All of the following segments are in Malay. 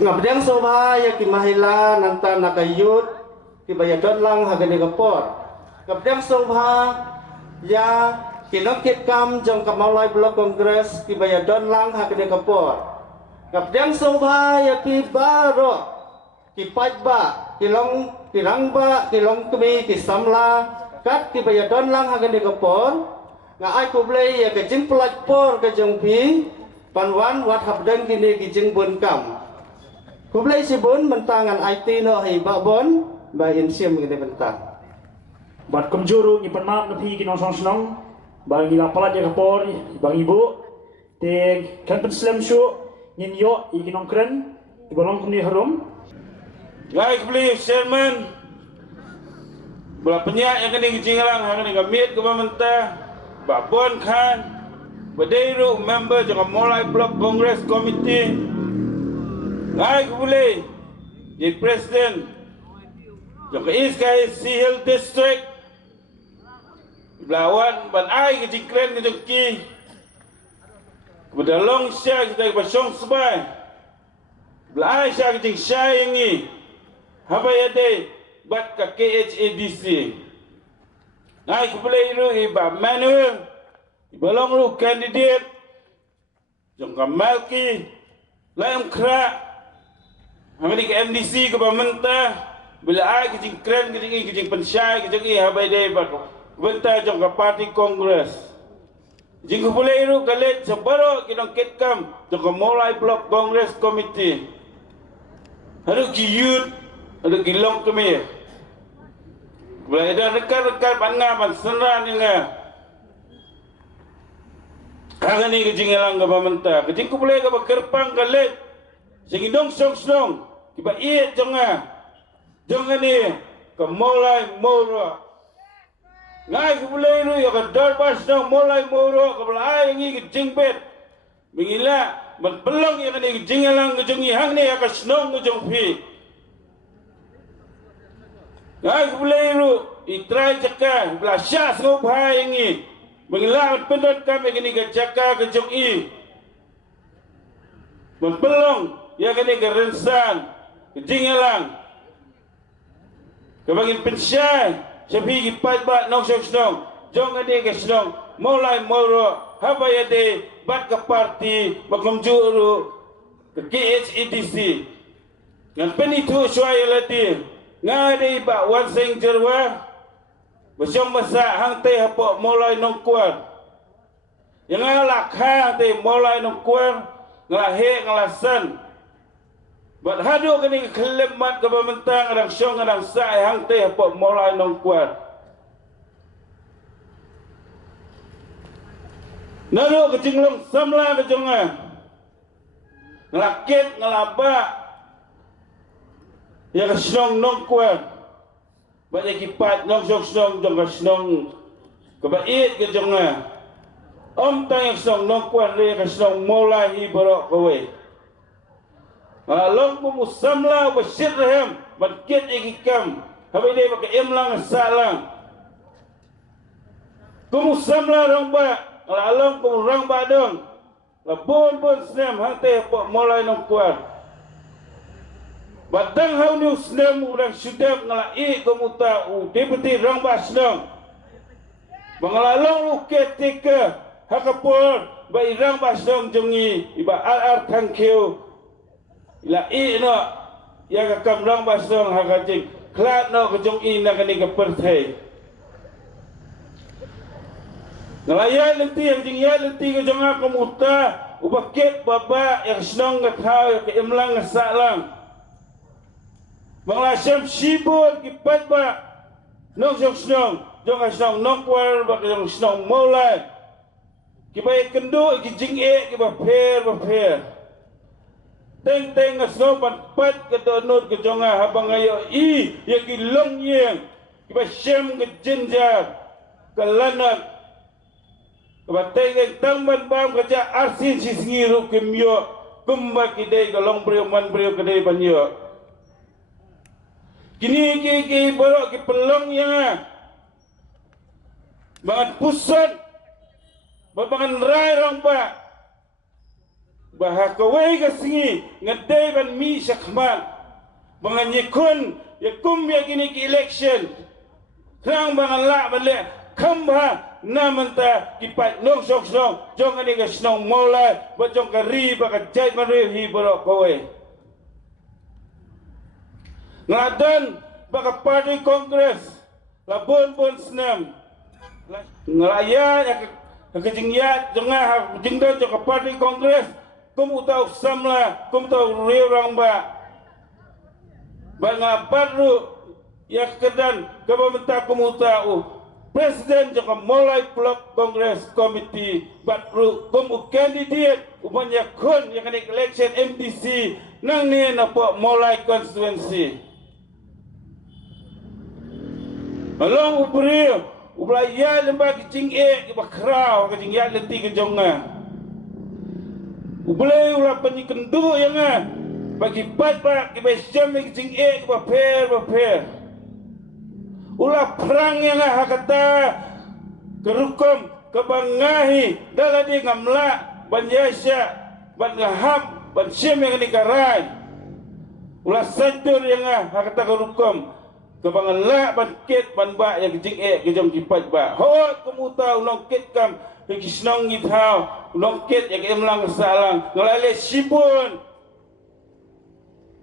Ngabdang sobha ya ki mahila nanta nakayut ki bayadon lang hagani kapor. Ngabdang sobha ya kinokit kam jong kamalai blok kongres ki bayadon lang hagani kapor. Ngabdang sobha ya ki baro ki pajba kilong kemi ki samla kat ki bayadon lang hagani kapor. Nga ai kublai ya ke jing pelaj por ke jong pi panwan wat habdang kini ki jing bun kam. Kublai si bun mentangan IT no hi ba bon ba insim kini bentang. Bat kumjuru ni penap na pi kinong song senong bagi lapalat ya kapor bang ibu te kan penslam syu nin yo ikinong kren ibalong kuni harum. Like please chairman bala penyak yang kini gijingalang hang ni gamit ke pemerintah Babon Khan Badairu member jangan mulai blok Congress Committee Like boleh jadi presiden jangan East KC Hill District Belawan ban ai ke jingkren ke jengki kepada long syah kita ke pasong sebai belai syah ke jeng syah ini habai ade bat ke KHADC naik boleh iru iba Manuel ibalong ru kandidat jengka Malki lain kera hamadi ke MDC ke pemerintah bila ai ke jingkren ke jeng pensyai ke jeng habai ade bat bentar jengka parti kongres jengka boleh iru kalit sebaro kinong kitkam jengka mulai blok kongres komite haru ki youth haru ki long kemir boleh ada rekan-rekan pangaman senran ini kangen ni kejing elang ke pemerintah kejing ku boleh ke berkerpang kalit sehingga dong song kiba iet jangan ni ke mulai mora ngai ku boleh iru ya ke dorpas dong mulai mora ke belai ini kejing bet mengila berpelong yang ni kejing elang kejungi hang ni ya ke senong kejung pi ngai ku boleh iru itrai cakap belah syas ngau bahai ini mengilang pendot kami kini ke cakap kejung i berpelong ya kini ke rensan kejing elang kebagin pensyai sepi kipat bat nong senong jong ade ke senong mulai moro haba ya de bat ke parti bakom juru ke KHADC ngan penitu suai lati ngade ba wan sing jerwa besyong masak hang teh hapok mulai nong kuat yang ngalak hang teh mulai nong kuat ngalahe ngalasan bat hadu kini kelemat ke pemerintah ngadang syong ngadang sai hang teh hapok mulai nong kuat naru kejinglong samla kejonga ngelakit ngelabak ya kesenong nong kuat banyak kipat nong senong jong kesenong kebait kejonga om tang kesenong nong kuat le kesenong mulai ibarok kowe long pemusamla besyir rahim berkit ikikam habai de pakai emlang salang kumusamla rongba lalong kumurang badong labon pun senam hang teh mulai nong kuat batang hau ni senam urang sudap ngalai komuta deputi rang basnong bangalalong lu ketika hakapor bai rang basnong jongi iba ar tangkeu ila no ya kakam rang basnong hakajing klat no kejong ina kani ke perthai ngalaya lenti yang jingya lenti kejong komuta ubaket baba yang senong ngatau ke emlang ngasalang Banglasyam sibul kipat ba nong senong jong senong nong kuar ba jong senong mulai kibai kendu kijing kiba per teng senong pat kedonut ke jonga habang ayo i ya kilong yang kiba syam ke jenjar ke lanat kiba teng tamban bam kerja arsin sisingiru kimyo kumba kidai ke long brio man brio kedai banyo kini ki borok ki pelong yang bangat pusat babangan rai rong pa bahakawai ka singi ngadai ban mi syakmat banganyikun yakum yakini ki election krang bangala bale kamba namanta kipat nong sok nong jong ani ka snong molai ba jong ka ri ba ka jai ma ri hi boro kawai ngadan ba ka party congress labon bon snam ngelaya ya kejingyat jengah jingdo jong ka party congress kum utau samla kum tau riurang ba baru ya kedan kebementak kum utau presiden jong mulai blok kongres komiti baru kum candidate upanya kun yang kena election MTC nang ni napa mulai konstituensi along ubri ublaya lembag jing e bakrau ke jing ya lenti ke jonga Ubulay ula penyikendu yang bagi pat kibesam yang jing e baper ulah perang yang hakata kerukum kebangahi daladi ngamla banyasya bangaham bansyam yang dikarai ulah santur yang hakata kerukum kebanganla banket banba yang jing e kejam kipat ba ho kemuta ulong ket kam kisnong githau longket yang emlang salang ngalale sibun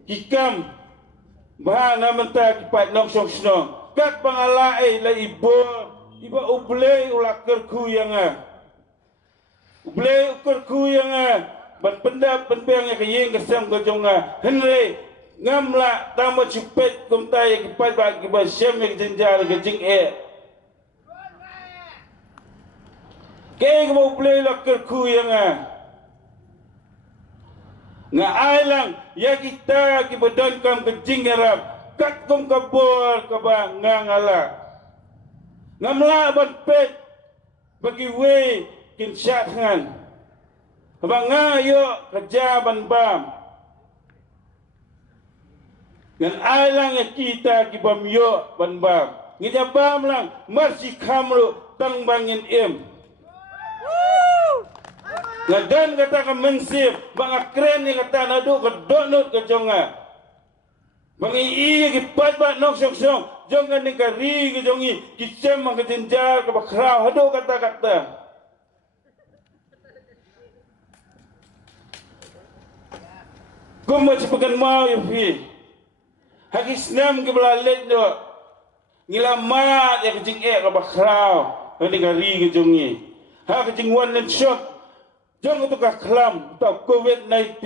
kikam bahana menta kipat nong song snong kat pangalai la ibu ublei ulak kerku yang ublei kerku yang ban pendap penbeng yang kayeng kesam kejonga henry ngamla tamu cipet kumtai kipat bagi basyam yang jenjar gejing kaya mau beli lakar ku yang ailang ya kita kibadangkam kejing Arab kat kum kabur kabang ngala ngamla ban pet bagi we kin syathan abang ngayo kerja ban bam ngan ailang ya kita kibam yo ban bam ngijabam lang masih kamru tang bangin ngadan kata ka mensip bang kren ni kata nadu ka donut ka jonga bang iya ki pat nok sok jonga ni ka ri ki jongi ki sem ka jenjar ka bakrau hado kata kum macam pekan mau ya fi hagis nam ki belalet do ngilamat ya kejing ka bakrau ni ka ri ki jongi ha kejing wan len shot jong itu kaklam atau COVID-19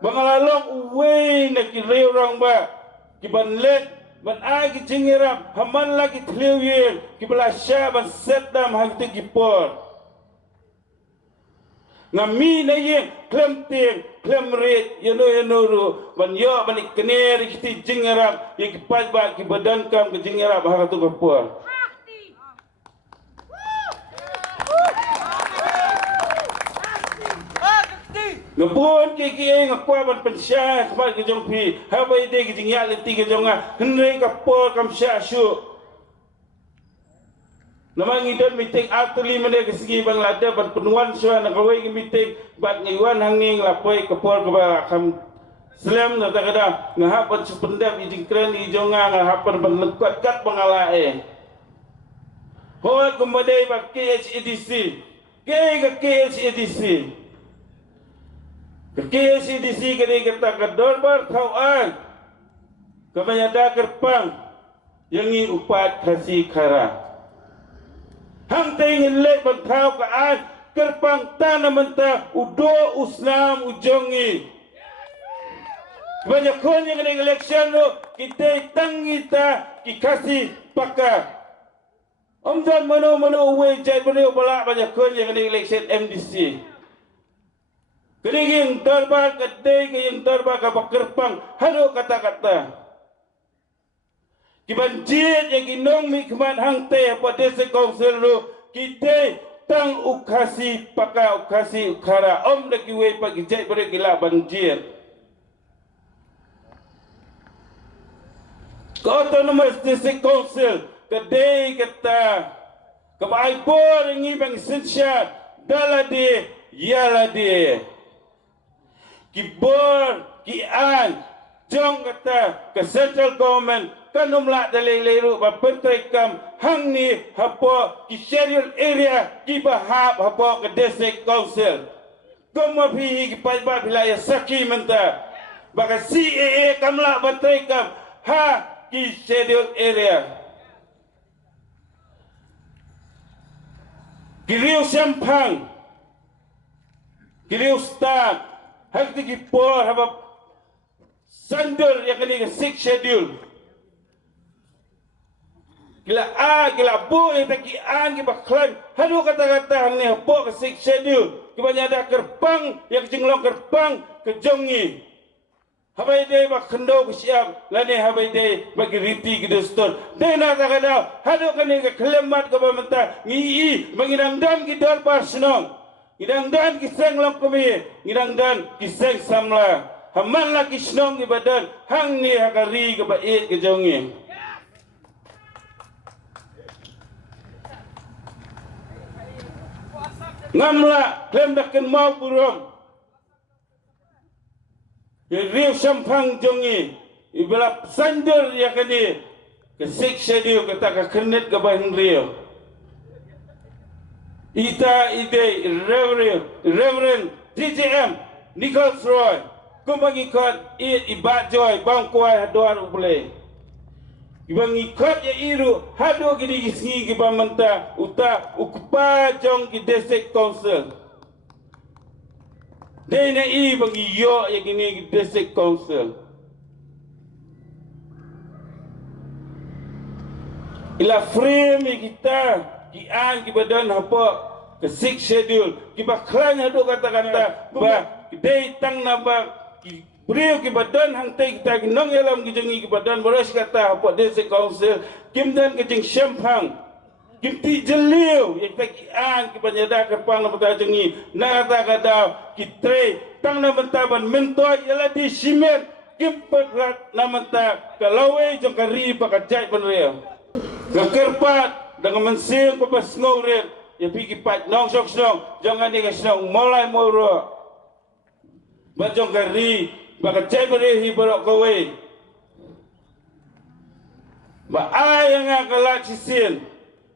bangalalong uwe na kireo rong ba kibanlet ban ay kijingiram haman lagi tliwyen kibalasya ban setdam hagti kipor ngami na yen klem ting klem rit yano ru ban yo ban ikner kiti jingiram yikipat ba kibadan kam kijingiram hagtu kipor ngapun kiki ngakwa ban pensya khabar ke jong phi habai de ki jingya leti ke jonga hnrei ka por kam sya shu namang idon meeting atli mene ke sigi banglada ban penuan swa na kawai ke meeting bat ngiwan hanging lapoi ke por ka kam slam na takada ngahapan supendap i jingkren i jonga ngahapan ban lekot kat bangalae hoi kumbadai ba KHADC KHADC KCDC kini kita ke dorbar tauan kebanyakan kerpang yang ini upat kasih kara hang tingin lek bantau ke an kerpang tanah mentah udo uslam ujongi banyak kon yang kena election lo kita tangita kikasih pakar John mano uwe jai beliau balak banyak kon yang kena election MDC Keringin terba kedai yang terba kapal kerpang hado kata-kata. Kibanjir yang kinong mikmat hang teh apa desa kongsil lu kita tang ukasi paka ukasi ukara om dah kiwe pagi jai beri gila banjir. Autonomous District Council kedai kata kebaik bor ini bang sensyat daladi ialah dia. Kibor, kian, jong kata ke central government kanumla dalai leru ba pentrai kam hang ni hapo ki schedule area ki bahap hapo ke district council. Koma pi ki paiba bilaya saki menta. Baka CAA kamla pentrai kam ha ki schedule area. Kiriu Sampang, kiriu start, hak tiki por habab sandal yang kini ke six schedule. Kila A, kila bu yang taki an kiba klan, hadu kata-kata hang ni habok ke six schedule. Kiba nyada kerpang yang jenglong kerpang ke jongi. Habai day ba kendo ke siap, lani habai day bagi riti ke dostor. Day na takadau, hadu kani ke kelemat ke bamenta, ngi mengidang dan ki dor par senong. Ngidang dan ki seng long kami, ngidang dan ki seng samla. Haman la ki senong ki badan, hang ni hakari ke bait ke jongi. Ngamla klem daken mau burung. Riu Sampang jongi ibala sandal ya kani ke six schedule kata ka kernet ke bahan Riu. Ita ide Reverend DJM Nicholas Roy kumbangi kot ibat joy bang kuai haduar ubule. Ibangi kot ya iru hadu gidi gisi ki bamanta uta ukupa jong ki district council. Dena bagi yo yang ini district council. Ila frame kita kian kibadan apa ke six schedule kiba klan hadu kata-kata ba day tang naba beliau kibadan hang tay kita nong yalam kijengi kibadan boros kata apa district council kimdan kijing Sampang Kimti jeliu yang takian kipanyada kerpang na patajengi na kata kitre tang na mentaban mentoy ialah di simen kimpagrat na menta kalaway jong kari pakajay panreal kakerpat dengan mensil papas ngawret ya pigi pat nong sok snong jangan ni kasnong mulai moro ba jong kari pakajay panreal hibarok kaway ba ay nga kalat sisin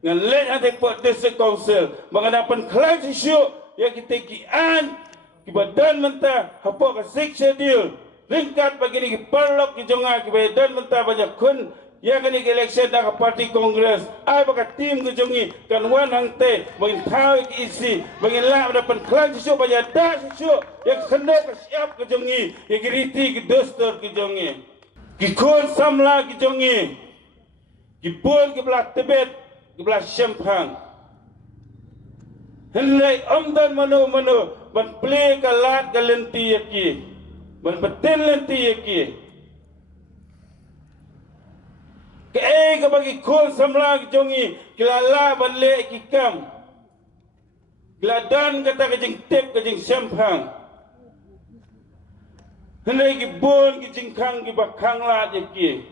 ngan let ada pot district council mengadapan kelas isu yang kita kian kibadan mentah apa ke six schedule ringkat bagi ni perlok ki jonga kibadan mentah banyak kun yang kini election dah parti kongres ai baka tim ke jongi kan wan hang te bagi tahu ki isi bagi la dapat kelas isu banyak dah isu yang kena ke siap ke jongi yang kiriti ke dostor ke jongi ki kun samla ke jongi ki pun ke belah tebet kebelah Sampang. Hendak omdan mano ban play kalat galenti yaki, ban betel lenti yaki. Ke bagi kol samlang jongi kilala ban le kikam. Kiladan kata kejing tep kejing Sampang. Hendak kibun kejing kang kibakang lat yaki.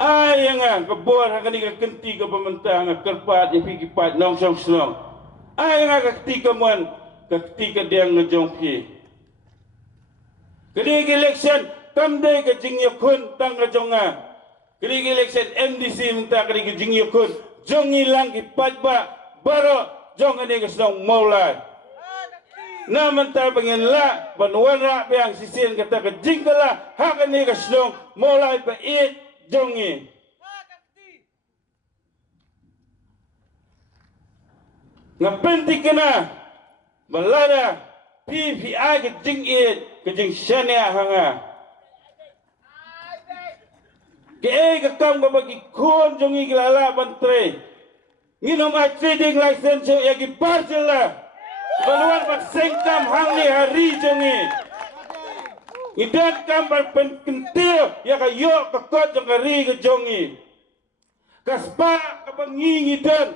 Ay nga kabor hakani ka kenti ka pamenta nga kerpat ya pikipat nong song slong. Ay nga kakti ka man kakti ka diang nga jongpi. Kini election kamde ka jingyakun tang ka jonga. Kini election MDC minta kini ka jingyakun jongi lang kipat ba baro jong ani ka slong maulay. Na menta pengen la banwara biang sisin kata ka jingkala hakani ka slong maulay ba it jongi ngapenti kena balada PPI ke jing it ke jing shania hanga ke kam ko bagi kon jongi kilala bantre nginom a trading license ya ki parcela baluan bak sengkam hangni hari jongi idan kambar penkentil ya kayo kakot jong kari ke jongi kaspa kabangingi dan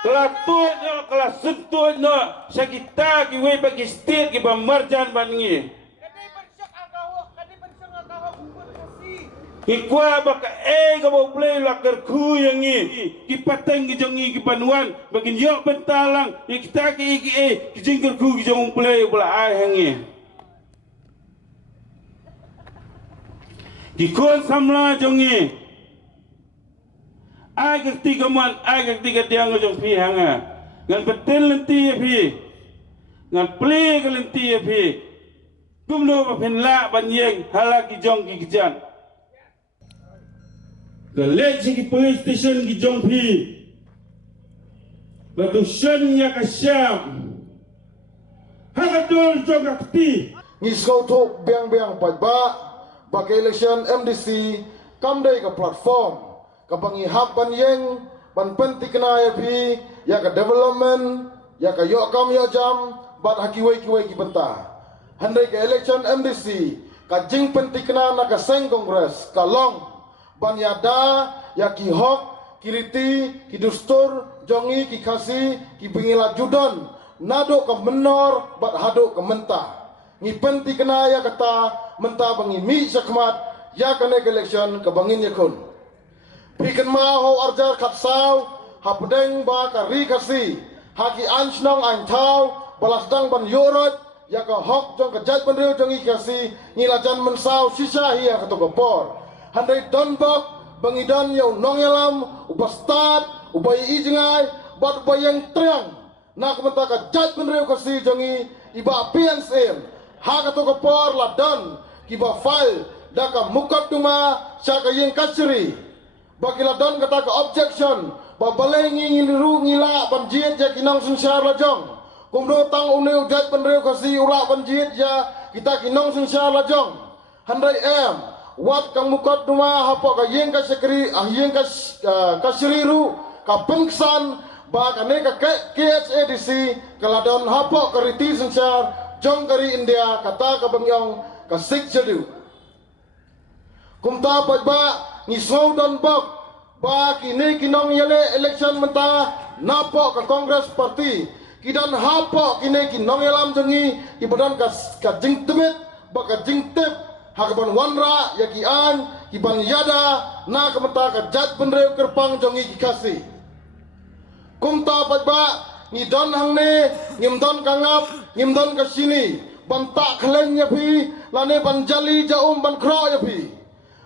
kelatut no kelas sentut no sakita kiwe bagi state kiba marjan bangi Ikwa baka ka mau play lakar ku yang ki pateng ki jongi ki panuan bagin yok bentalang kita ki jingker ku ki jong play bula ai hangi ki kon samla jongi ai ka tiga man ai ka tiga tiang jong pi hanga ngan betel lenti pi ngan play ka lenti pi kumno ba penla banyeng halaki jong ki kijan the legend police station ki jongpi batu shanya ka syam hagadol jogakti ngisko thok biang bak election MDC kamdai ka platform ka bangi hab ban yeng ban pentikna ya pi ya ka development ya ka yo kam yo jam bat hakiwai ki benta handai ka election MDC ka jing pentikna na ka seng kongres ka long ban yada ya ki hok kiriti ki dustur jongi ki khasi ki bingila judon nado ka menor bat hado ka menta ngi penti kena ya kata menta bangi mi sakmat ya kane election ka bangin yakun pikan ma ho arjar khatsau hapdeng ba ka ri khasi haki ansnong an thau balasdang ban yorot ya ka hok jong ka jaj ban reu jongi khasi ngilajan mensau sisa hiya ka to por handai donbok bangidon yau nongelam upastat ubai ijengai bat bayang triang nak mentaka jaj benreu kasi jongi iba PNSM haka to kapor ladon kiba file daka mukat duma saka yeng kasri bagi ladon kata ka objection ba balengi ngiru ngila banjit ya kinong sensar lajong kumdo tang uneu jaj benreu kasi ura banjit ya kita kinong sensar lajong handai wat kang mukat duma hapo ka yeng ka sekri yeng ka kasriru ka pengsan ba ka ne ka KHADC kaladon hapo ka riti sensar jong kari India kata ka bangyong ka sik jedu kumta pa ba ni don bok ba kini kinong yele election menta napo ka Congress Party kidan hapo kini kinong yelam jengi ibadan ka jingtemit ba ka jingtep hakaban wanra yakian kiban yada na kamata ka jat benreu kerpang jongi kikasi kumta patba ngidon hangne ngimdon kangap ngimdon ka sini bantak khleng yapi lane banjali jaum ban kro yapi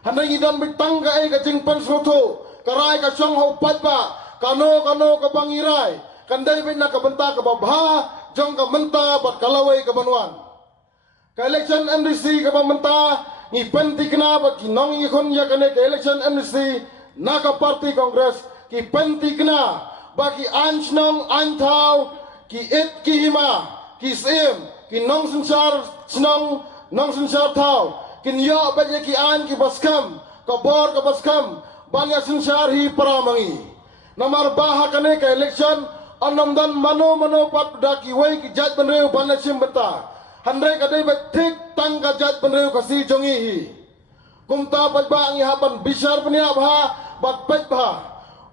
hanai ngidon bitang ka ka jingpan soto karai ka song ho patba kano ka bangirai kandai bin na ka benta ka babha jong ka menta bat kalawai ka banwan ka election MDC ka pamenta ni penti kena ba kinong ikon ya kane ka election MDC na ka party congress ki penti kena ba ki ansnong antau ki et ki hima ki sim ki nong sensar snong nong sensar tau kin yo ba ki an ki baskam ka bor ka baskam banya sensar hi paramangi namar baha kane ka election anom dan mano pat daki wai ki jat benreu bana sim beta handai kadai betik tang ka jat benreu kasi jongi hi kumta patba ngi haban bisar penia bha bat pet bha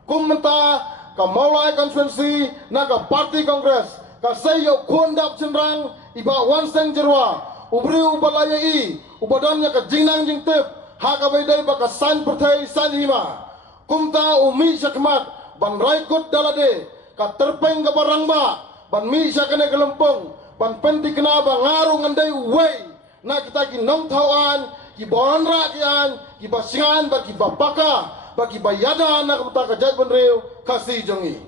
kumta ka maulai konferensi na ka party congress ka sayo khondap chenrang iba wanseng jerwa ubri ubalaya i ubadanya ka jingnang jingtep ha ka baidai ba ka san perthai san hima kumta umi sakmat ban raikut dalade ka terpeng ka barangba ban mi sakane kelempong ban penti kena ba ngaru ngandai wei na kita ki nong thawan ki bonra ki an ki basingan ba ki bapaka ba ki bayada na ka ta jat benreu kasi jongi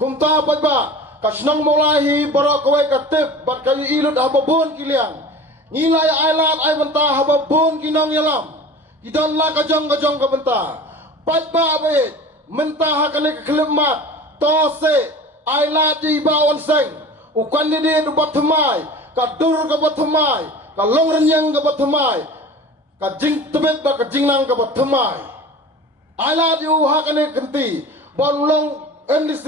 kumta patba kasnong molahi baro kawai katip bat kayu ilut hababun kiliang ngilai ailat ai benta hababun kinong yalam kidon la kajong ka benta patba bait menta hakane ka klemat tose ailat di bawon seng ukan didi du bathmai ka dur ka bathmai ka longrenyang ka bathmai ka jing tebet ba ka jingnang ka bathmai ala di hakane kenti bonlong MDC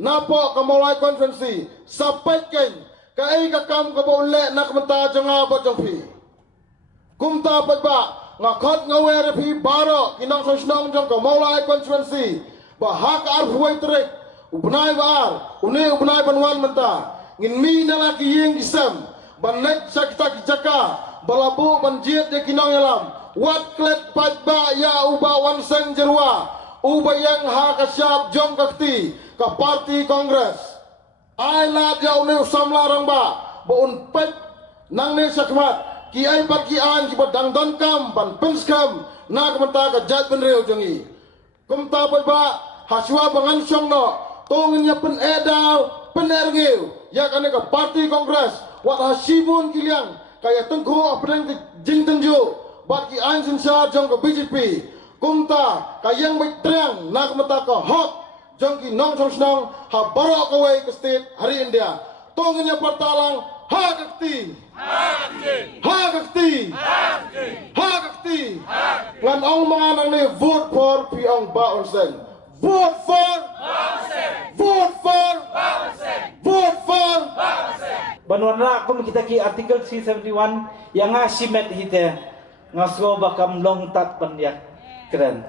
napo ka mulai konferensi sampaikan ka ai ka kam ka bolle nak menta jonga ba jongpi kumta patba ngakot ngawer phi baro kinang sosnong jong ka mulai konferensi ba hak arfuai trek ubnai bar une ubnai banwan menta ngin mi nalaki yeng isam banet sakita kijaka balabu banjit de kinong yalam wat klet patba ya uba wan seng jerwa uba yang ha kasyap jong kakti ka parti kongres ai lat ya unu samla rangba baun pet nang ne sakmat ki ai par ki an ki badang don kam ban penskam na kamta ka jat benreu jongi kumta ba haswa bangan syong no tongin ya pen edal penergeu ya kan ka parti kongres wat hasibun kiliang kaya tengku apeng jing tenju bat ki an sinsa jong ka BJP kumta kayang mitrang nak mata ka hot jong ki nong song snong ha barok away ke state hari India tongnya partalang ha kakti ngan ong mga nang ni vote for piong ba onsen vote for Banuan kum kita ki artikel 371 yang ngasimet hite ngasko bakam long tat panyak keren.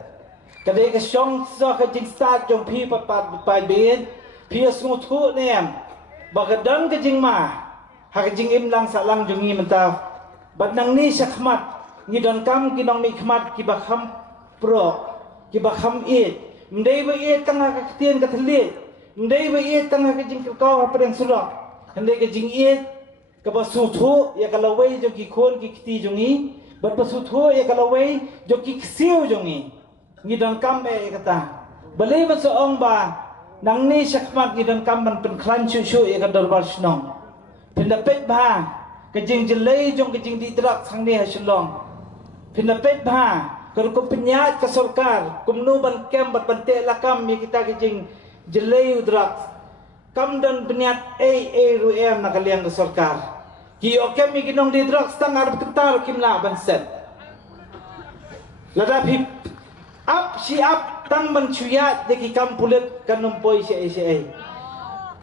Kadai ke syong so ke jing start jong pi pat pai bin pi asngu thu nem bagadang ke jing ma ha ke jing im lang sa lang jong ni menta bat nang ni sakmat ni don kam ki nong mi khmat ki bakam pro ki bakam it mdei ba it tang ha ka tien ka thli mdei ba it tang ha ke jing ka pa deng surok Hande ke jing it ke basuthu ya kalawai jo ki khon ki kti jongi bat basuthu ya kalawai jo ki ksiu jongi ngi dan kam e kata balai ba so ong ba nang ni sakmat ngi dan kam ban pen khlan chu chu ya ka darbar snong pinda pet ba ke jing jelai jong ke jing di drak sang ni haslong pinda pet ba kar ko penyat ke sarkar kumnu ban kem bat bante lakam mi kita ke jing jelai udrak kam dan beniat ruem nak kalian ke sarkar ki okem mi kinong di drugs tang arab kentar kimla banset lada pip up si up tang ban chuyat de ki kam pulit kanum poi si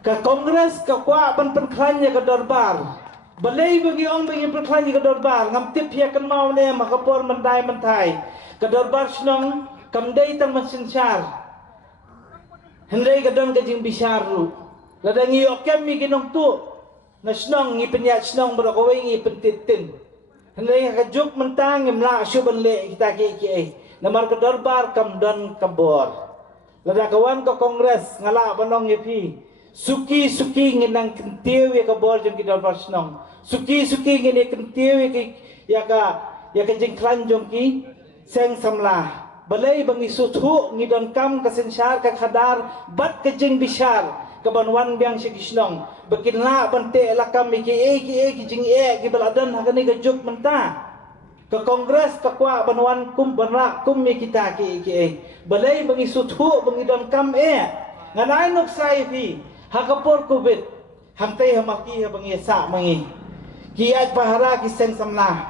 ka kongres ka kwa ban penklanya ke darbar balai bagi ong bagi penklanya ke darbar ngam tip ya kan mau ne makapor mandai mantai ke darbar snong kam dai tang man sinsar hendai kadang ke jing bisaru lada ngi okem mi kinong tu na snong ngi penyat snong berakawai ngi petitin hendai ka juk mentang imla syuban le kita ki namar ke darbar kam dan kabor lada kawan ke kongres ngala banong yepi suki nginang kentiu ya kabor jong ki darbar snong suki ngini kentiu ya ka jing klan jong ki seng samla balai bangi suthu ngi don kam ka sensar ka khadar bat ke jing bisar kabanwan biang si kisnong bakinla bante lakam ki jing ki baladan hakani ka juk menta ke kongres ka kwa banwan kum banra kum mi kita ki balai bangi suthu bangi don kam nganai nok sai pi hakapor covid hamtai hamaki ha bangi sa mangi ki aj pahara ki seng samla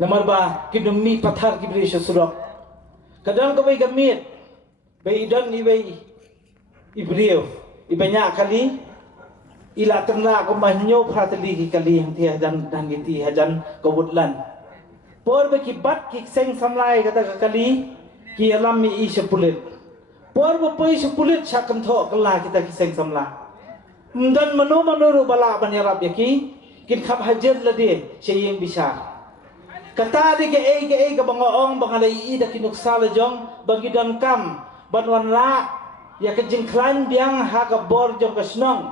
namar ba ki dummi pathar ki brisha surok kadang ko bai gamit bai don ni bai ibriyo ibanyak kali ila terna ko mahnyo pratali ki kali yang tia dan giti hajan kobutlan por be ki bat ki seng samlai kata kali ki alam mi sepulit por be poi sepulit sakam tho kala kita ki seng samla dan manu ru bala banyarap yaki kin khap hajar lade seyeng bisa kata de ke bangoong bangalai ida kinuksala jong bangidan kam banwan la ya kejing klan biang ha ka bor jong ka snong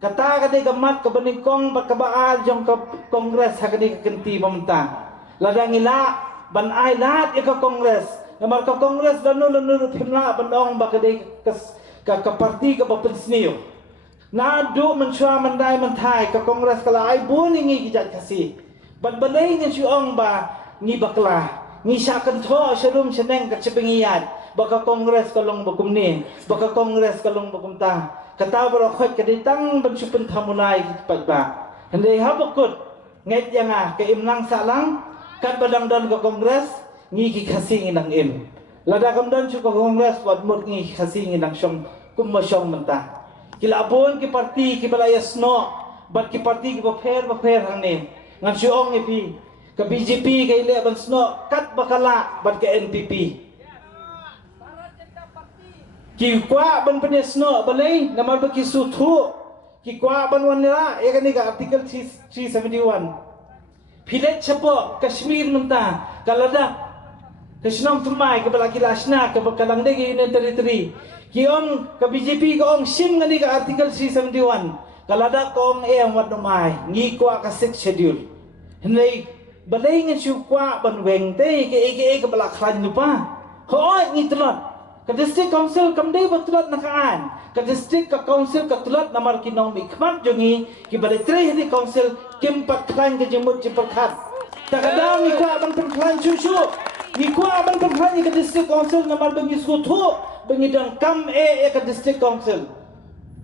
kata kate gamat ka beningkong bat ka baal jong ka kongres ha kani ka kenti pamenta ladang ila ban ai lat ya ka kongres namar ka kongres lanu phimla banong ba kade ka parti ka bapensniyo na do mensua mandai mentai ka kongres kala ai bun ngi kijat kasi ban balai ni suong ba ngi bakla ngi sakan tho serum seneng ka cepengiyat baka kongres kalong bakum ni baka kongres kalong bakum ta kata barokhat kaditang bansupen thamulai patba handai habakut nget yanga ke imlang salang kat badang dan ke kongres ngi ki khasing inang im lada kam dan su ke kongres wat mut ngi khasing inang syong kum masyong menta kilabon ki parti ki balayas no bat ki parti ki bafer hang ni ngan syong ipi ke BJP ke ile ban sno kat bakala bat ke NPP ki kwa ban penesno balai namar baki suthu ki kwa banwan nila ekani ka article 371 Philet chapo Kashmir nunta kalada Kashnam tumai ke balaki lasna ke bakalang de union territory ki on ke BJP ko ong sim ngani ka article 371 kalada ko ong wat numai ngi kwa ka 6 schedule hnei balai ngan shu kwa ban weng te ke balak khan lupa ho ngi tlat ka district council kamdei batlat nakaan ka district ka council ka tlat namar kinong mikmat jongi ki balai tre ni council kim patlan ke jemut jeperkhat takada ni kwa ban patlan chu ni kwa ban patlan ke district council namar bangi skutu bangi dang kam ka district council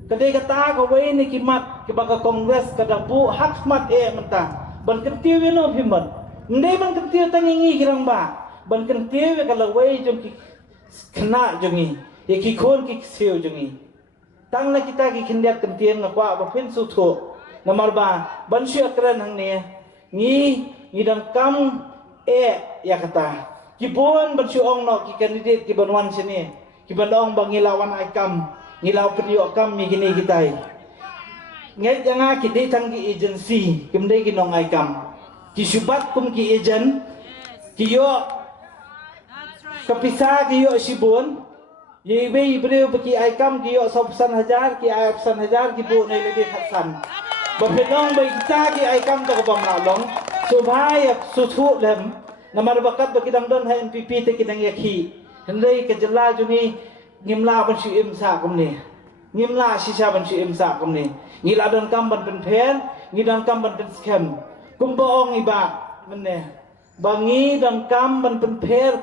kadai kata ka wei ni kimat ke baka kongres kada bu hakmat menta ban kentiu no himban ndai ban kentiu tangingi girang ba ban kentiu kala wei jong ki kena jongi ki khon ki seu jongi tang na kita ki khindiat kentien ngakwa ba phin su tho namar ba ban syu akran hang ne ngi dang kam ya kata ki bon ban syu ong no ki candidate ki banwan sini ki bandong bangi lawan ai kam ngilaw penyo kam mi gini kitai ngai janga ki dei tang ki agency kimdei ki nong ai kam ki subat kum ki agent ki yo kapisa ki yo sibon ye be breu ki ai kam ki yo 100,000 ki ai 100,000 ki bu nei le khatsan ba penong ba kita ki ai kam to ba ma long so bhai su thu lem namar bakat ba kidang don ha MPP te kidang yakhi hendai ke jela jungi ngimla ban si imsa kum ni ngimla sisa ban si imsa kum ni ngila don kam ban pen phen ngidang kam ban pen scam kum boong iba menne bangi dan kam ban pen pher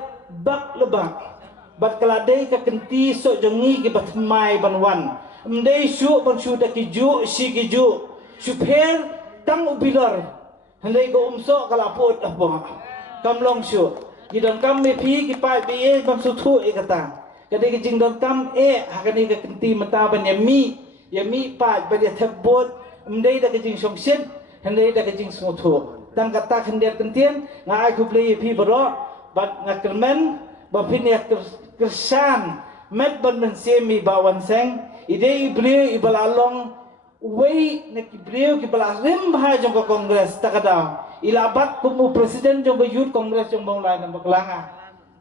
bak lebak bat kaladei ka kenti so jongi ki batmai ban wan mdei shu ban shu da ki ju si ki ju shu pher tang ubilor hendai go umso kala pot apa kam long shu ngidang kam me phi ki pai be ban su thu kata kadai ke jing don kam hakani ka kenti mata ban yami pa ba dia thebot mdei da ke jing song sin hendai da ke jing song thu tang kata khendiat kentien ngai ku play phi bro bat ngakermen ba phin ya kersan met ban men semi bawan seng ide ibreu ibalalong wei ne ki breu ki bala rim bha jong ko kongres takada ilabat kumu presiden jong ba youth kongres jong bang lai na baklanga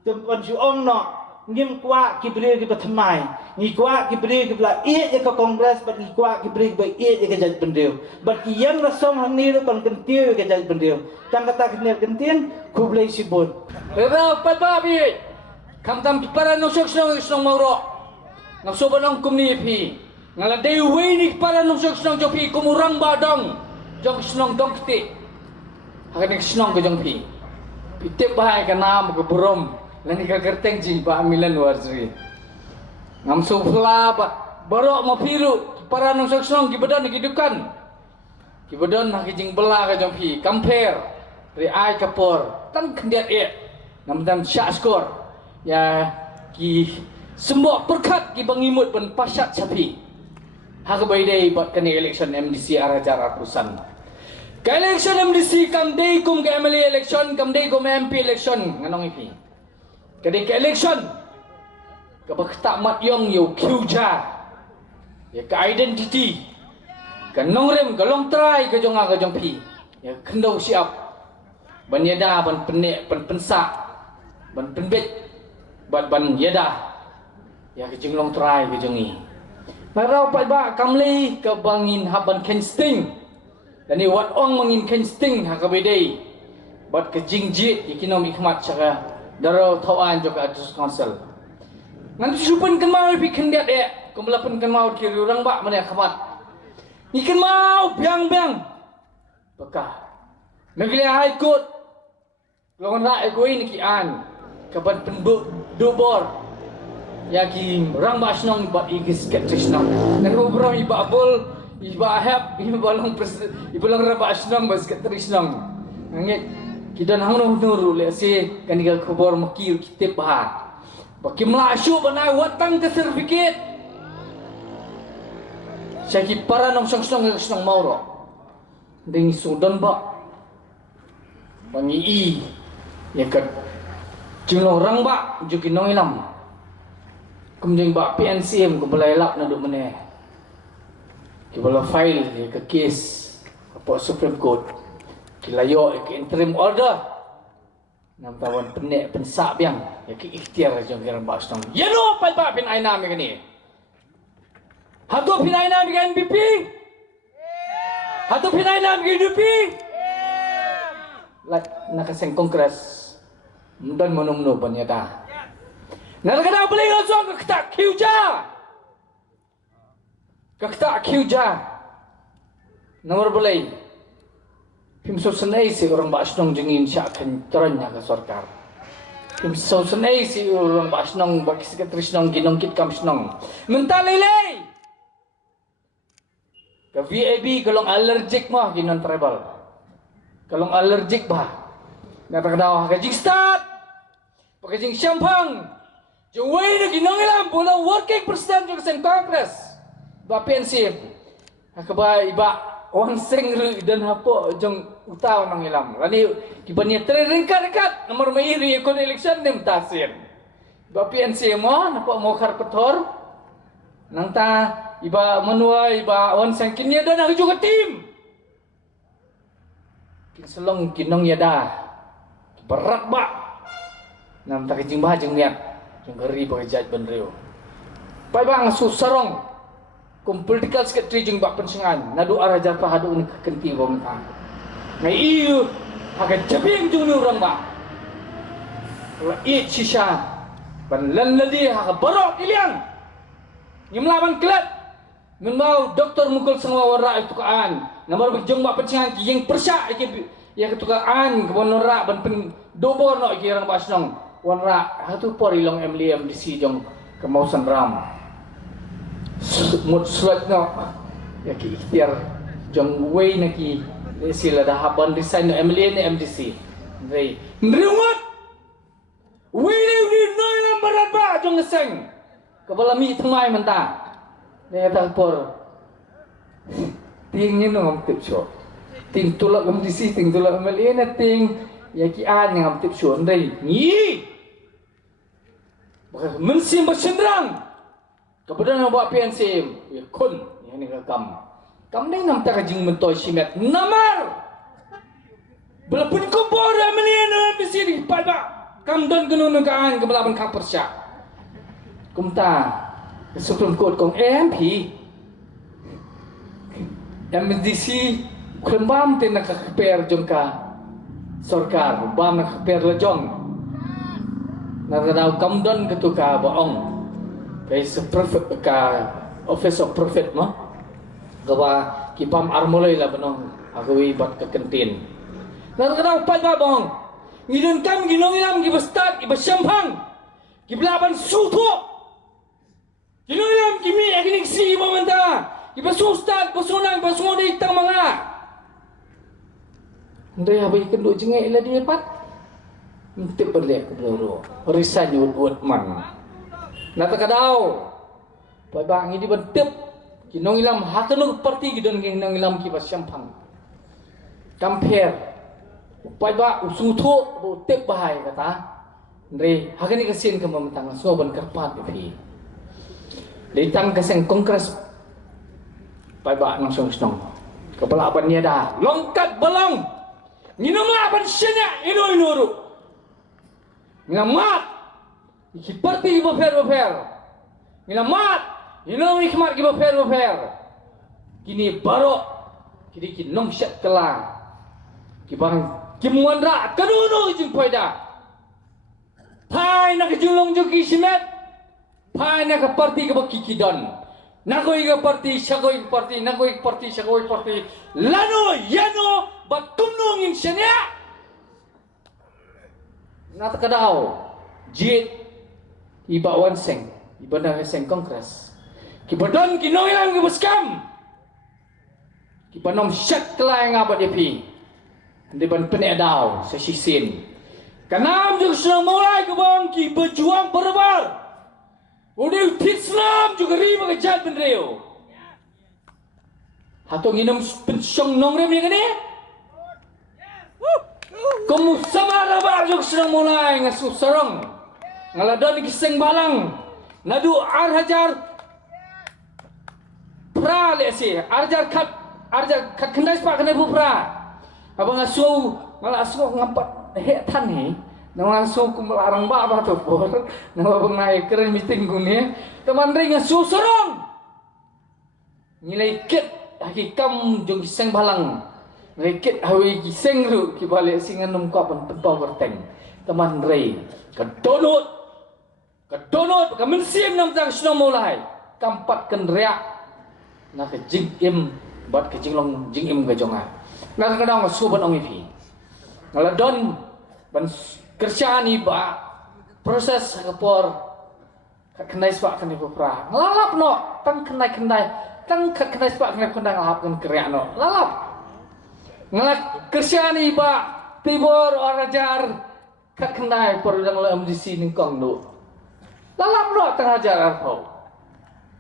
tempan ju ong no ngim kwa ki breu ki patmai ngi kwa ki breu ki bala ka kongres bat ngi kwa ki breu ba ka jaj pendeu bat ki yang rasom hang ni ban kentiu ka jaj pendeu tang kata kner kentien ku blai sibut Rera pababi kamtam para no seksong isong mauro ngsobanong kumni phi ngala dei ni para no seksong jopi kumurang badong jong snong dong kti hagan snong ko jong phi pitep bahai ka nam ko burom lani ka gerteng jing ba milan warjri ngamso phla ba barok mo phiru para no seksong gibadan gidukan gibadan hakijing bela ka jong phi compare ri ai kapor tan khendiat namdam syak skor ya ki semua perkat ki bangimut ban pasyat sapi hak baidai buat kani election MDC arajar ratusan ka election MDC kam dei kum ka MLA election kam dei kum MP election nganong ipi kadi ka election ka bakta mat yong yo kyuja ya ka identity ka nongrem ka long try ka jonga ka jongpi ya khendau siap ban yada ban penek ban pensak ban penbet ban yada ya ke jinglong try ke jongi marau pat ba kamli ke bangin haban kensting dan ni wat ong mangin kensting ha ka bedai bat ke jingjit ikinom ikmat cara darau tauan joka adus council ngan supen kan mau pi kendiat kemelapan kan mau kiri orang ba mana khamat ikan mau biang bekah negeri high court longan ra egoi ni ki an kapan penduk dubor ya ki rang ba snong ba igis ket snong dan ubro iba bol iba hab iba long iba long ra ba snong bas ket snong ngit kita nang nuru le se kanigal khobor makir kitep bah baki mlashu banai watang ke certificate syaki para nong snong mauro ding sudan ba bangi i ya kat jumlah orang ba juki nong ilam kumjeng ba PNCM ko balay lap na do mene Kibala file ke kes apa Supreme Court. Kilayo ke interim order. 6 tahun penek pensak biang ya ke ikhtiar jong kiran bas nong. Ya no pai pa pin aina me kani. Hatu pin aina me NPP. Hatu pin aina me UDP. Like nakaseng kongres dan menumno banyata. Narkada boleh ngosong kakta kiuja. Kakta kiuja. Nomor boleh. Himso senai si orang basnong jengin syakan teranya ke sorkar. Himso senai si orang basnong bagi sekretaris nong ginong kit kam snong. Mentalilai. Ke VAB kalau allergic mah ginon travel. Kalau allergic bah. Nata kadaw ka jing start. Pakai jing syampang. Jawai na ginong ilam bola working president jong sen Congress. Ba pensi. Hakaba iba Wan seng dan apa jong utaw nang ilam. Lani kibanya terengkat nomor mairi ikon election nem tasir. Ba PNC mo napa mo karpetor nang ta iba menua iba wan seng kinya dan ang juga tim. Kinselong kinong yada. Berat ba. Nam ta kijing bah jeng niat. Jeng geri ba jaj benreu. Pai bang susarong political secretary jeng bak pensengan nadu arah japa hadu ni kenti bom ta ngai iu haga jabing jung ni orang ba la i shisha ban lan ladi haga barok iliang ngimlaban klat men mau doktor mukul sengwa wara itu kaan nomor jeng bak pensengan ki yang persya ki ya ketukaan kebon ora ban pen dobo no ki orang basnong wanra hatu porilong emliam di si jong kemausan ram mut surat no ya ki ikhtiar jong way na ki sila dah haban design no MLA ni MDC ndrei ndriungot way ni no ilam barat ba jong seng kabala mi thamai manta ne ta por ting ni no ngam tip sho ting tulak MDC ting tulak MLA na ting ya ki an ngam tip sho ndrei ni mensim bersendrang kemudian buat PNC ya kun yang ni kam ni ngam tak jing mentoy simet namar belapun kompor amelian di sini pada kam don gunung kaan kebelapan kapersya kumta Supreme Court kong MP MDC kembam tin nakakper jongka sorkar bam nakakper lejong nakadaw kam don ketuka baong kay sa prophet ka office of prophet mo gawa kipam armoloy la banong agawi bat ka kentin nakadaw pa babong ngidon kam ginong ilam gibastat ibasyamhang giblaban suto ginong ilam kimi akinig si mamanta ibasustat basunang basungodi tang mga ndai habay kendo jengay ila di pat mti berlek bloro risan ud man nata kadaw pai bang ini bentep kinong ilam hakanu parti gidon kinong ilam ki basyamphang compare pai ba usutho bo tep bahai kata ndre hakani kasin ka mamtang so ban karpat phi leitang kaseng kongres pai ba nang song snong kepala ban niada longkat belong nginong laban senya ino inuru ngamat iki parti iba fer nginamat inong ikmat iba fer kini baro kini kinong syat kala kibang kimuandra kaduno jing poida pai nak julong joki simet pai nak parti ke bakikidon nakoi ke parti syagoi parti nakoi parti syagoi parti lano yano batumnong insenya nat kadao jit iba wan seng iba na seng kongres kibadon kinoyang gibuskam kibanom syat kelai ngaba depi andi ban penedau sa sisin kanam jug sudah mulai kebang ki berjuang berbar udah Islam juga riba kejat benreo hatong inam pensyong nongrem ni kene kamu sama rabar jug sudah mulai ngasuh sarong ngaladon kiseng balang nadu ar hajar pra le si arjar kat kendai sepak kena pra abang asu ngampat he tan ni nang asu ku melarang ba tu por nang abang naik keren meeting ku ni teman ring asu sorong nilai ket hakikam jong seng balang reket hawi ki seng ru ki balik singan num ko pun tempau kerteng teman ring kedonot ka mensim nam tang sno mulai kampat ken riak na ke jing im bat ke jing long jing im ke jonga na kadang su ban ong ipi ngala don ban kerjani ba proses kapor kenai spak kenai pra lalap no tang kenai tang kenai spak kenai kondang lalap kan kriak no lalap ngala kerjani ba tibor orajar kenai por dang lam di sini kong no lalap no tang ajar arpau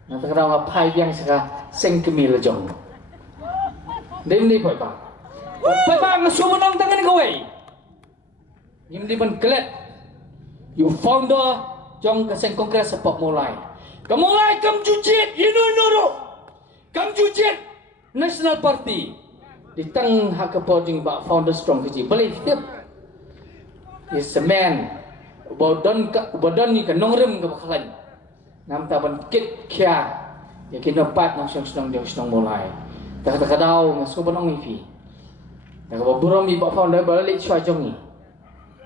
na kadang pai yang saka seng kemil jong dem ni pai ba ngasumunong tangan ko way hindi ban kelet you founder jong kaseng kongres sepak mulai kamulai kam jujit nuru kam jujit national party di tang hakapoding ba founder strong kiji believe tip is a man bodon ni ka nongrem ka bakalan nam taban kit kya yakin dapat nang siyang mulai tak daw ngasuban ong ifi nakababurom iba founder balik siya jong ni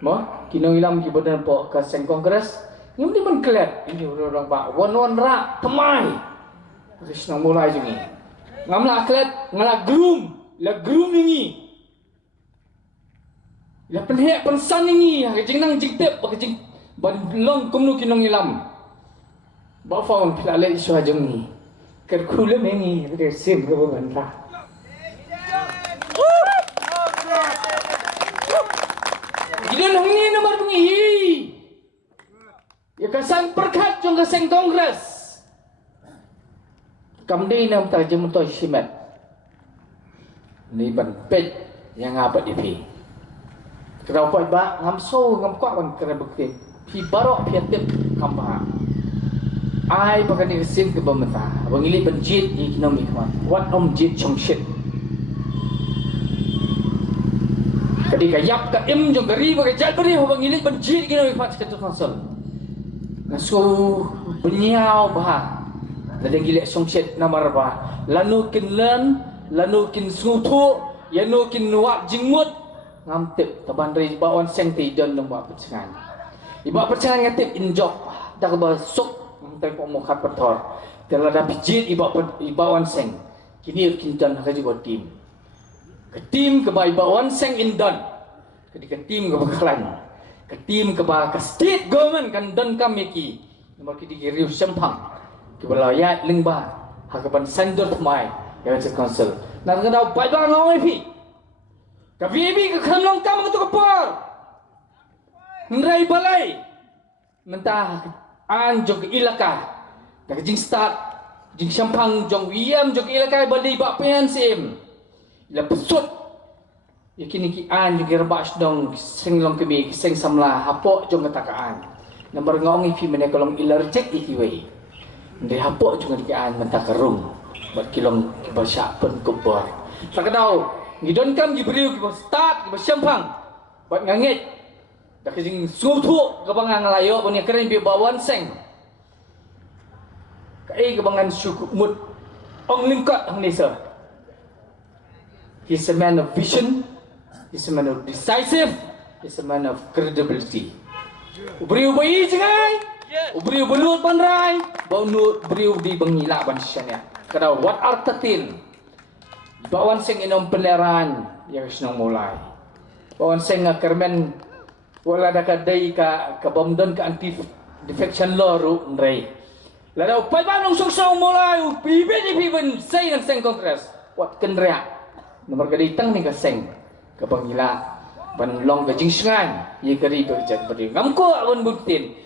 mo kinong ilam ki badan po ka sen kongres ngim di man klet ini orang ba wan ra temai terus nang mulai jong ni ngamla klet ngala groom ni la penhe pensan ni ha jing nang jing tep ba jing ban long kumnu kinong ilam ba faun pilale siya jong ni ker khule mengi de sim ko ban ra Gidan hangni nomor pengihi. Ya kesan perkat jong keseng kongres. Kamdi nam tajem toy simet. Ni ban pet yang apa di pi. Kerau pai ba ngam so ngam kwa ban kera bukti. Pi barok pi tip kamba. Ai pakai ni kesin ke bamata. Bangili benjit ni kinong ikman. Wat om jit chong shit. Ketika yap ka im jong gari bagai jat beri hubang ini benjit kena ifat seketul konsol. Ngasu benyau bah. Lada gilek songset namar bah. Lanu kin len, lanu kin sutu, yanu kin wap jingmut. Ngamtip taban dari bawan seng ti don nang buat percengan. Iba percengan ngatip injok dak ba sok ngai pemukat petor. Telada pijit ibawan seng. Kini kin don ka juga tim. Tim ke bai bawan seng indan ketika tim ke bakalan ke tim ke ba ke state government kan dan kami ki nomor ki riu sempang ke belayat lingba hakapan sendor mai ya se council nak ngau pai ba ngau pi ke VB ke khamlong kam ke tu kapor nrai balai mentah an jog ilaka dak jing start jing sempang jong wiam jog ilaka bali ba PNCM la pesut yakin ki an juga rebas dong sing long kemi sing samla hapok jong katakaan nomor ngong ifi mene kolong ilar cek iki we ndi hapok jong ki an menta kerung bat kilong ki basya pen kubor sakadau ngidon kam gibriu ki start ki sempang bat ngangit dak jing sutu kabangang layo punya keren bi bawan seng kai kabangan syukur mut ong lingkot ong nisa. He's a man of vision, he's a man of decisive, he's a man of credibility. Uberiu bayi jengai, uberiu belut panrai, bau nut beriu di bengila ban syanya. Kadau what artatin. Bawan sing inom peleran yang senang mulai. Bawan sing kermen wala dakadai ka bomdon ka anti defection law ru ndrei. Ladau pai banong song mulai bibit ben say nang seng kongres. What kenrea nomor kali tang ni kaseng ke pangila ban long ke jing sengan ye kari berjat beri ngamko abon butin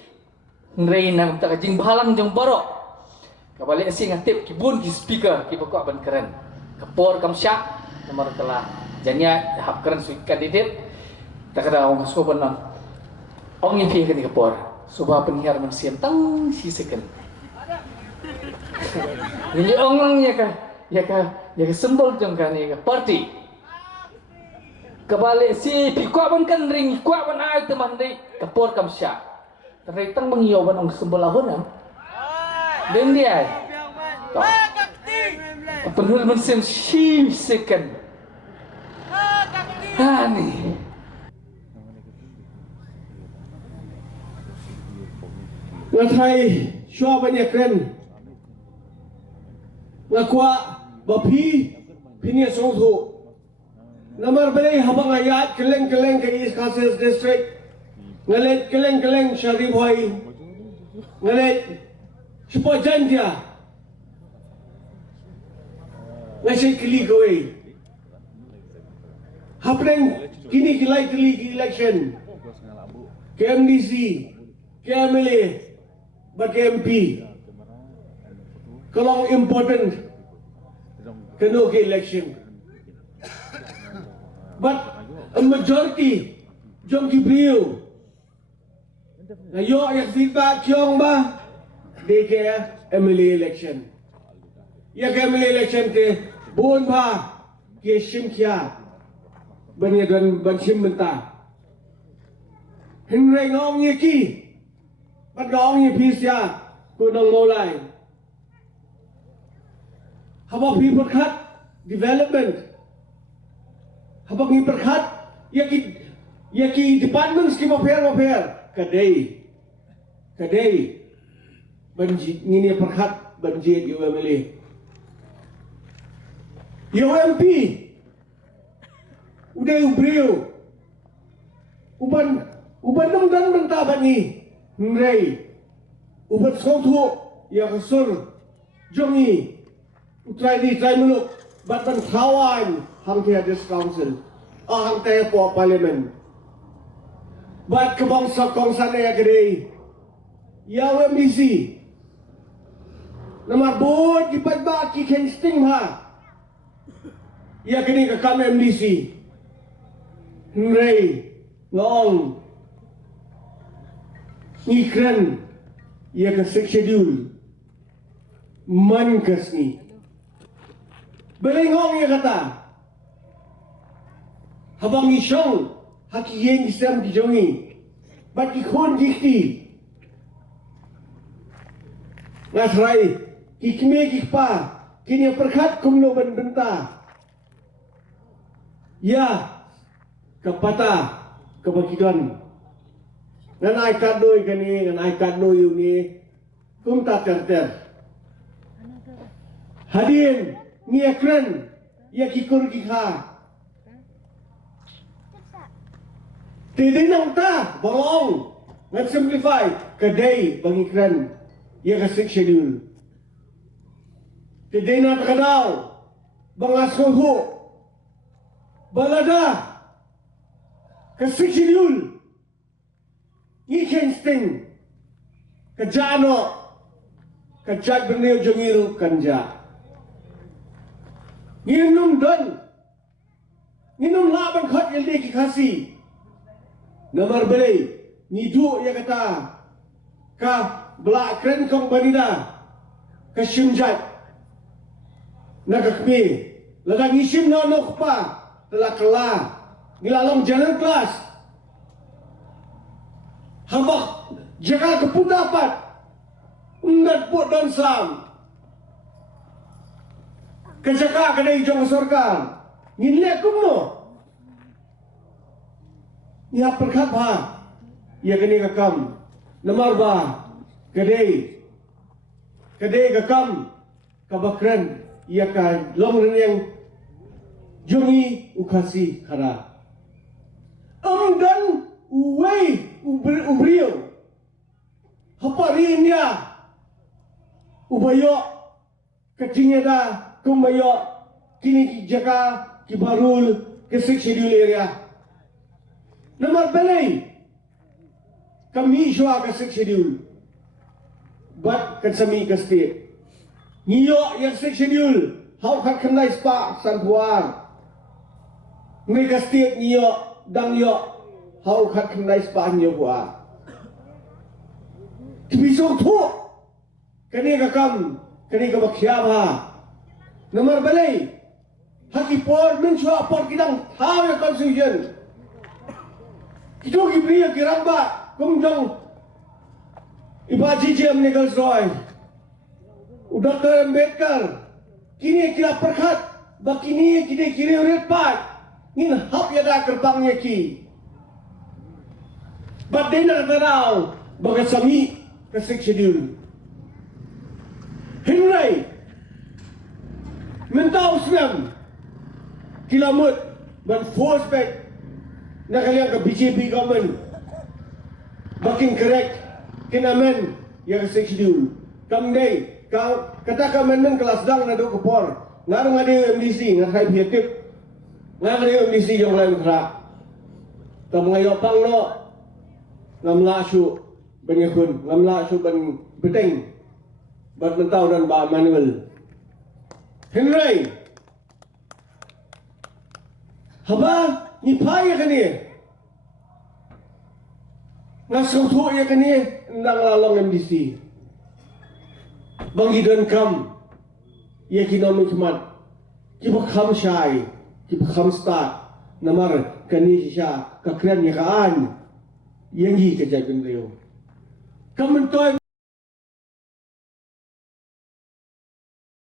nrei nang tak jing balang jong barok ka balik sing atip kibun ki speaker ki pokok ban keren kapor kam syak nomor telah janya hap keren suit kandidat tak ada ong so ban ong ipi ke kapor suba penhiar man siam tang si second Jadi orang ya ka sembol jong kan ya party. Kebalik si pikwa ban kan ring kwa ban ai teman dei kapor kam sya. Terai tang mengiyo ban ong sembol ahun am. Den dia. Penul mesin si second. Hani. Nga Thai shua banyak keren. Nga kwa bapi pinia song thu. Namar beri habang ayat keleng-keleng ke East Coast District. Ngalet keleng-keleng Sharif Hoi. Ngalet Shupa Jantia. Ngasih kili kowe. Hapeng kini kilai kili election. KMDC, KMLA, but MP. Kalau important kena ke election. But a majority jom kibriu. Ngayo yang feedback kiong ba? DK MLA election. Ya MLA election te bon ba ke shim kia. Banyadan banshim mentah. Hinray ngong ye ki. Bat ngong ye pisya kunang molai. Habang perkat development. Habang perkat yaki departments ki mafer kadai banji ngini perkat banji UMLA UMP udah ubriu uban dan mentaban ni nrei ubat sotu ya kesur jongi utrai di trai muluk batan kawan hang tia dis council hang tia po parliament bat kebangsa kongsan ya gede ya UMDC nama bod kipat ba ki kensting ha ya kini ke kam MDC nrei ngong ikran ya ke schedule man kasni belengong ya kata habang isyong haki yang Islam dijongi bat ikhon dikti ngasrai kikme kikpa kini perkat kumno ban benta ya kapata kebagian ngan ai kadoi kani ngan ai kadoi ni kum ta terter hadin ni ekran ya kikur kikha Tidak nang ta bolong ngan simplify kedai bagi kran ya kasih schedule. Tidak nak kadau bangaskuhu balada kasih schedule ikan sting kejano kejat bernil jengil kanja nginum don nginum laban khat yeldi kikasi nomor beli ngidu ya kata ka belak kren kong banida ka shimjat nakakmi ladang isim no nokpa telah kela ngilalong jalan kelas hambak jika kependapat undat put dan Islam kejaka kadai jong surga nginlek kumno ya perkat ba ya kini kakam nomor ba kadai kakam kabakran ya ka long yang jungi ukasi kara dan uwei ubriyo hapari niya ubayo kecingnya da kumbayo kini jaka kibarul kesik schedule area nomor belai kami jua kesik schedule but kasami ke state niyo yang kesik schedule hau kat kendai spa sanpuar mereka state niyo dang yo hau kat kendai spa niyo buat Tibisok tu kani kakam kini ke bakiaba nomor balai haki por min shua por kidang hawe constitution kitu kibriya kiramba kumjong ibaji jam legal soy Dr. Ambedkar kini kira perkhat bakini kini kiri urit pat ngin hap yada kerbangnya ki badena terau bagasami kesik schedule Henry mentau senam kilamut ban force back nak kalian ke BJP government makin correct kinamen yang kesik schedule kamdai katakan amendment kelas dang na do kapor ngarang ada MDC ngakai biatip ngarang ada MDC yang lain kera tamangayo pang no ngamla syu benyakun ngamla syu ben beteng bat mentau dan ba manual Henry haba ni pai kan ni ngasau tu ya kan ni ndang lalong MDC Bagi dan kam, ia kena mikmat, kita kam syai, kita kam start, namar kani sya, kakran ya kaan, yang hi kerja beliau. Kam mentoy